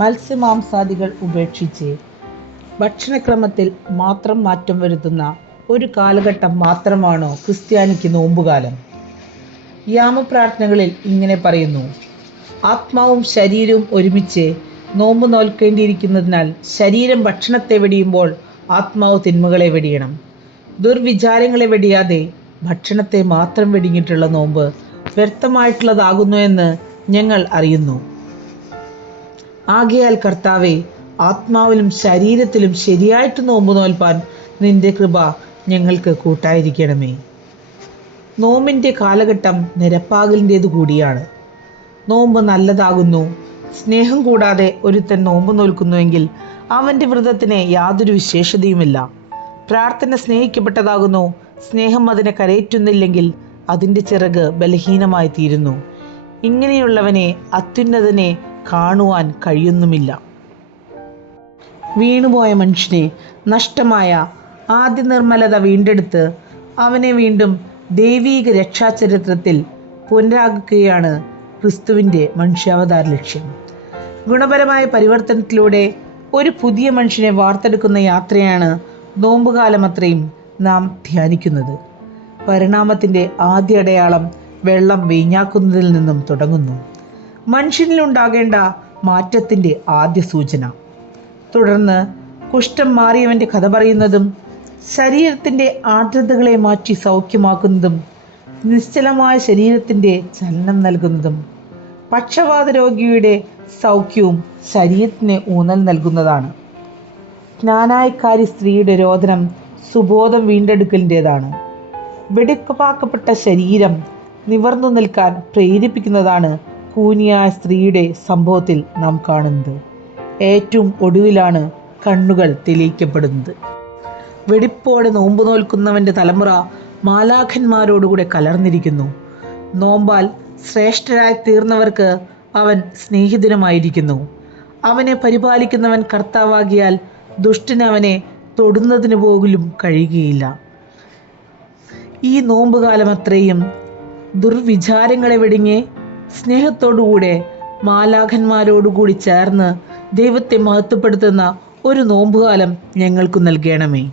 മത്സ്യമാംസാദികൾ ഉപേക്ഷിച്ച് ഭക്ഷണക്രമത്തിൽ മാത്രം മാറ്റം വരുത്തുന്ന ഒരു കാലഘട്ടം മാത്രമാണോ ക്രിസ്ത്യാനിക്ക് നോമ്പുകാലം? യാമപ്രാർത്ഥനകളിൽ ഇങ്ങനെ പറയുന്നു: ആത്മാവും ശരീരവും ഒരുമിച്ച് നോമ്പ് നോൽക്കേണ്ടിയിരിക്കുന്നതിനാൽ ശരീരം ഭക്ഷണത്തെ വെടിയുമ്പോൾ ആത്മാവ് തിന്മകളെ വെടിയണം. ദുർവിചാരങ്ങളെ വെടിയാതെ ഭക്ഷണത്തെ മാത്രം വെടിഞ്ഞിട്ടുള്ള നോമ്പ് വ്യർത്ഥമായിട്ടുള്ളതാകുന്നു എന്ന് ഞങ്ങൾ അറിയുന്നു. ആകയാൽ കർത്താവേ, ആത്മാവിലും ശരീരത്തിലും ശരിയായിട്ട് നോമ്പ് നോൽപ്പാൻ നിന്റെ കൃപ ഞങ്ങൾക്ക് കൂട്ടായിരിക്കണമേ. നോമ്പിൻ്റെ കാലഘട്ടം നിരപ്പാകലിൻ്റേതു കൂടിയാണ്. നോമ്പ് നല്ലതാകുന്നു. സ്നേഹം കൂടാതെ ഒരുത്തൻ നോമ്പ് നോൽക്കുന്നുവെങ്കിൽ അവൻ്റെ വ്രതത്തിന് യാതൊരു വിശേഷതയുമില്ല. പ്രാർത്ഥന സ്നേഹിക്കപ്പെട്ടതാകുന്നു. സ്നേഹം അതിനെ കരയേറ്റുന്നില്ലെങ്കിൽ അതിൻ്റെ ചിറക് ബലഹീനമായി തീരുന്നു. ഇങ്ങനെയുള്ളവനെ അത്യുന്നതനെ കാണുവാൻ കഴിയുന്നുമില്ല. വീണുപോയ മനുഷ്യനെ, നഷ്ടമായ ആദ്യ നിർമ്മലത വീണ്ടെടുത്ത് അവനെ വീണ്ടും ദൈവീക രക്ഷാചരിത്രത്തിൽ പുനരാകുകയാണ് ക്രിസ്തുവിൻ്റെ മനുഷ്യാവതാര ലക്ഷ്യം. ഗുണപരമായ പരിവർത്തനത്തിലൂടെ ഒരു പുതിയ മനുഷ്യനെ വാർത്തെടുക്കുന്ന യാത്രയാണ് നോമ്പുകാലമത്രയും നാം ധ്യാനിക്കുന്നത്. പരിണാമത്തിൻ്റെ ആദ്യ അടയാളം വെള്ളം വീഞ്ഞാക്കുന്നതിൽ നിന്നും തുടങ്ങുന്നു. മനുഷ്യനിലുണ്ടാകേണ്ട മാറ്റത്തിൻ്റെ ആദ്യ സൂചന. തുടർന്ന് കുഷ്ഠം മാറിയവൻ്റെ കഥ പറയുന്നതും ശരീരത്തിൻ്റെ ആർദ്രതകളെ മാറ്റി സൗഖ്യമാക്കുന്നതും നിശ്ചലമായ ശരീരത്തിൻ്റെ ചലനം നൽകുന്നതും പക്ഷവാത രോഗിയുടെ സൗഖ്യവും ശരീരത്തിന് ഊന്നൽ നൽകുന്നതാണ്. ജ്ഞാനായക്കാരി സ്ത്രീയുടെ രോദനം സുബോധം വീണ്ടെടുക്കലിൻ്റേതാണ്. വെടിപ്പാക്കപ്പെട്ട ശരീരം നിവർന്നു നിൽക്കാൻ പ്രേരിപ്പിക്കുന്നതാണ് കൂനിയായ സ്ത്രീയുടെ സംഭവത്തിൽ നാം കാണുന്നത്. ഏറ്റവും ഒടുവിലാണ് കണ്ണുകൾ തെളിയിക്കപ്പെടുന്നത്. വെടിപ്പോടെ നോമ്പ് നോൽക്കുന്നവൻ്റെ തലമുറ മാലാഖന്മാരോടുകൂടെ കലർന്നിരിക്കുന്നു. നോമ്പാൽ ശ്രേഷ്ഠരായി തീർന്നവർക്ക് അവൻ സ്നേഹിതനുമായിരിക്കുന്നു. അവനെ പരിപാലിക്കുന്നവൻ കർത്താവാകിയാൽ ദുഷ്ടന് അവനെ തൊടുന്നതിന് പോലും കഴിയുകയില്ല. ഈ നോമ്പുകാലമത്രയും ദുർവിചാരങ്ങളെ വെടിഞ്ഞ് സ്നേഹത്തോടുകൂടെ മാലാഖന്മാരോടുകൂടി ചേർന്ന് ദൈവത്തെ മഹത്വപ്പെടുത്തുന്ന ഒരു നോമ്പുകാലം ഞങ്ങൾക്ക് നൽകണമേ.